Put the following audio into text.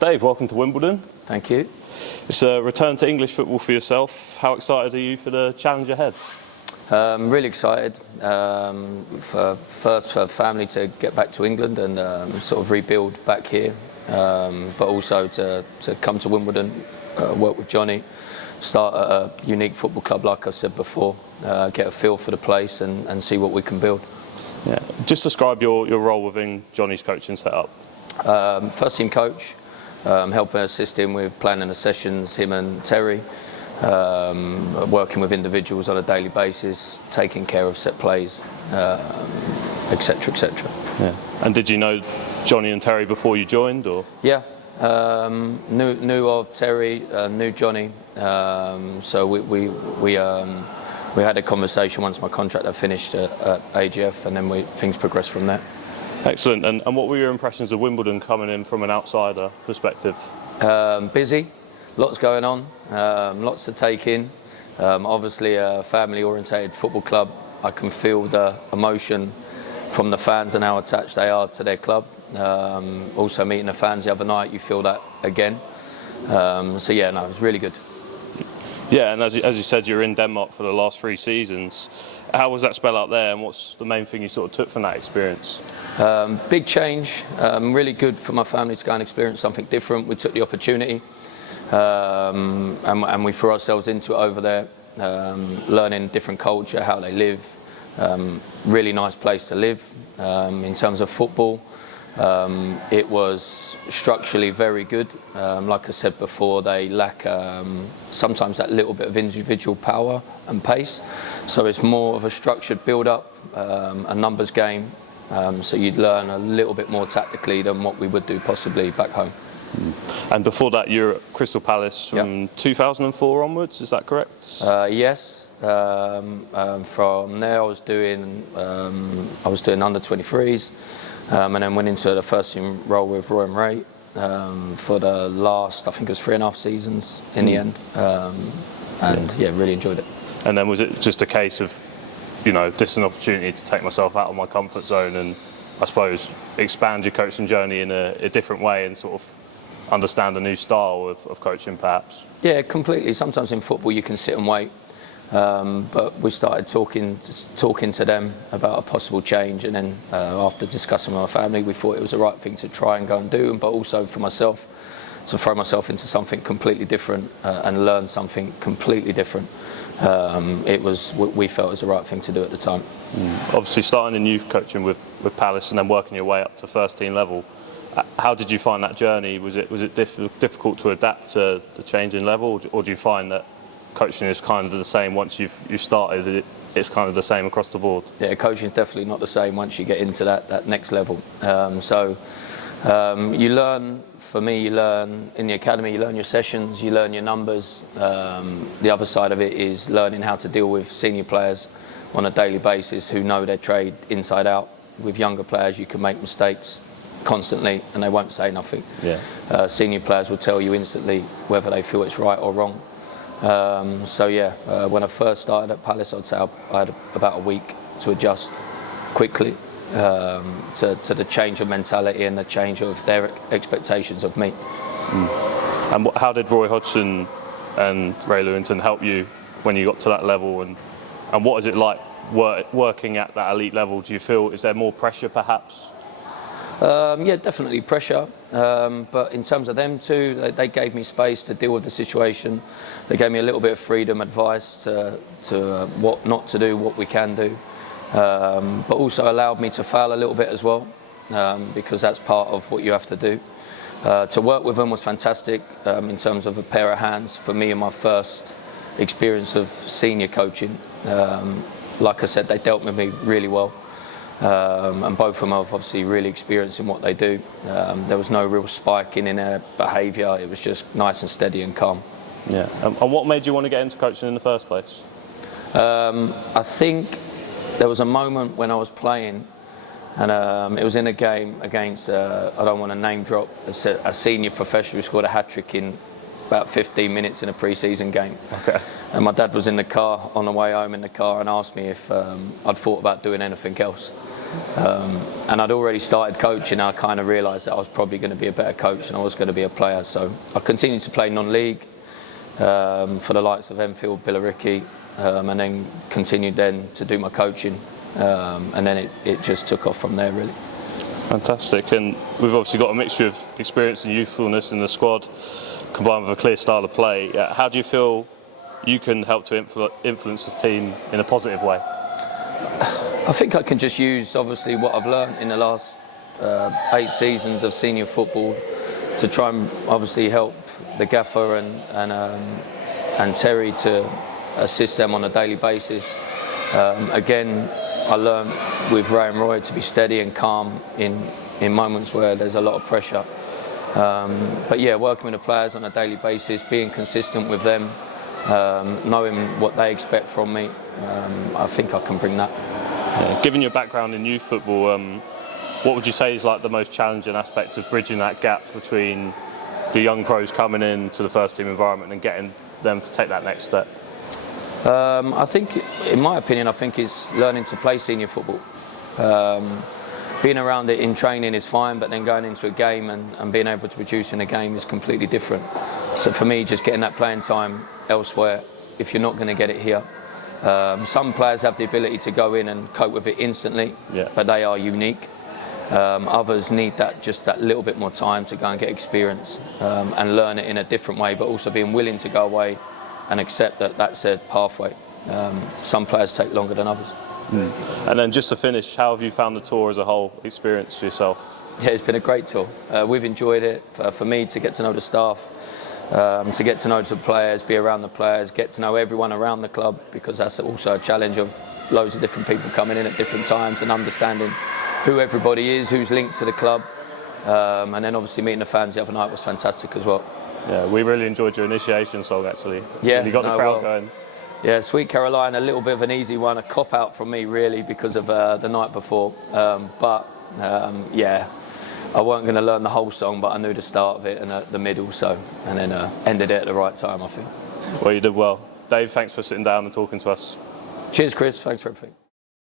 Dave, welcome to Wimbledon. Thank you. It's a return to English football for yourself. How excited are you for the challenge ahead? Really excited. For family to get back to England and sort of rebuild back here, but also to come to Wimbledon, work with Johnny, start at a unique football club like I said before, get a feel for the place and see what we can build. Yeah. Just describe your role within Johnny's coaching setup. First team coach. Helping assist him with planning the sessions, him and Terry, working with individuals on a daily basis, taking care of set plays, etc., etc. Yeah. And did you know Johnny and Terry before you joined, or? Yeah, knew of Terry, knew Johnny. So we had a conversation once my contract had finished at AGF, and then things progressed from there. Excellent. And what were your impressions of Wimbledon coming in from an outsider perspective? Busy, lots going on, lots to take in. Obviously a family-orientated football club. I can feel the emotion from the fans and how attached they are to their club. Also meeting the fans the other night, you feel that again. So yeah, no, it was really good. Yeah, and as you said, you're in Denmark for the last 3 seasons. How was that spell out there, and what's the main thing you sort of took from that experience? Big change, really good for my family to go and experience something different. We took the opportunity and we threw ourselves into it over there, learning different culture, how they live. Really nice place to live. In terms of football, it was structurally very good. Like I said before, they lack sometimes that little bit of individual power and pace. So it's more of a structured build-up, a numbers game. So you'd learn a little bit more tactically than what we would do possibly back home. And before that, you're at Crystal Palace from 2004 onwards, is that correct? Yes. From there, I was doing under 23s, and then went into the first team role with Roy and Ray for the last, I think it was 3.5 seasons in the end, and yeah, really enjoyed it. And then was it just a case of, you know, this is an opportunity to take myself out of my comfort zone and I suppose expand your coaching journey in a different way and sort of understand a new style of coaching perhaps? Yeah, completely. Sometimes in football you can sit and wait, but we started talking to them about a possible change, and then after discussing with my family, we thought it was the right thing to try and go and do, but also for myself to throw myself into something completely different and learn something completely different. We felt it was the right thing to do at the time. Obviously starting in youth coaching with Palace and then working your way up to first team level, how did you find that journey? Was it difficult to adapt to the change in level, or do you find that coaching is kind of the same once you've started, it's kind of the same across the board? Yeah, coaching is definitely not the same once you get into that next level. You learn, for me, you learn in the academy, you learn your sessions, you learn your numbers. The other side of it is learning how to deal with senior players on a daily basis who know their trade inside out. With younger players, you can make mistakes constantly and they won't say nothing. Yeah. Senior players will tell you instantly whether they feel it's right or wrong. When I first started at Palace, I'd say I had about a week to adjust quickly to the change of mentality and the change of their expectations of me. And how did Roy Hodgson and Ray Lewington help you when you got to that level, and what is it like working at that elite level? Do you feel, is there more pressure perhaps? Yeah, definitely pressure, but in terms of them too, they gave me space to deal with the situation. They gave me a little bit of freedom, advice to what not to do, what we can do, but also allowed me to fail a little bit as well, because that's part of what you have to do. To work with them was fantastic in terms of a pair of hands for me in my first experience of senior coaching. Like I said, they dealt with me really well. And both of them are obviously really experienced in what they do. There was no real spiking in their behaviour. It was just nice and steady and calm. Yeah. And what made you want to get into coaching in the first place? I think there was a moment when I was playing, and it was in a game against, I don't want to name drop, a senior professional who scored a hat-trick in about 15 minutes in a pre-season game. Okay. And my dad was in the car on the way home in the car and asked me if I'd thought about doing anything else. And I'd already started coaching. I kind of realised that I was probably going to be a better coach than I was going to be a player. So I continued to play non-league for the likes of Enfield, Billericay, and then continued then to do my coaching. And then it just took off from there, really. Fantastic. And we've obviously got a mixture of experience and youthfulness in the squad, combined with a clear style of play. How do you feel you can help to influence this team in a positive way? I think I can just use, obviously, what I've learned in the last 8 seasons of senior football to try and obviously help the gaffer and Terry to assist them on a daily basis. Again, I learned with Ray and Roy to be steady and calm in moments where there's a lot of pressure. But yeah, working with the players on a daily basis, being consistent with them, knowing what they expect from me, I think I can bring that. Yeah. Given your background in youth football, what would you say is like the most challenging aspect of bridging that gap between the young pros coming into the first team environment and getting them to take that next step? I think, in my opinion, I think it's learning to play senior football. Being around it in training is fine, but then going into a game and being able to produce in a game is completely different. So for me, just getting that playing time elsewhere, if you're not going to get it here. Some players have the ability to go in and cope with it instantly, but they are unique. Others need just that little bit more time to go and get experience and learn it in a different way, but also being willing to go away and accept that that's a pathway. Some players take longer than others. And then just to finish, how have you found the tour as a whole experience for yourself? Yeah, it's been a great tour. We've enjoyed it. For me, to get to know the staff, to get to know the players, be around the players, get to know everyone around the club, because that's also a challenge of loads of different people coming in at different times and understanding who everybody is, who's linked to the club. And then obviously meeting the fans the other night was fantastic as well. Yeah, we really enjoyed your initiation song, actually. Yeah, you got the crowd going. Yeah, Sweet Caroline, a little bit of an easy one, a cop-out from me, really, because of the night before. Yeah, I wasn't going to learn the whole song, but I knew the start of it and the middle, and then ended it at the right time, I think. Well, you did well. Dave, thanks for sitting down and talking to us. Cheers, Chris. Thanks for everything.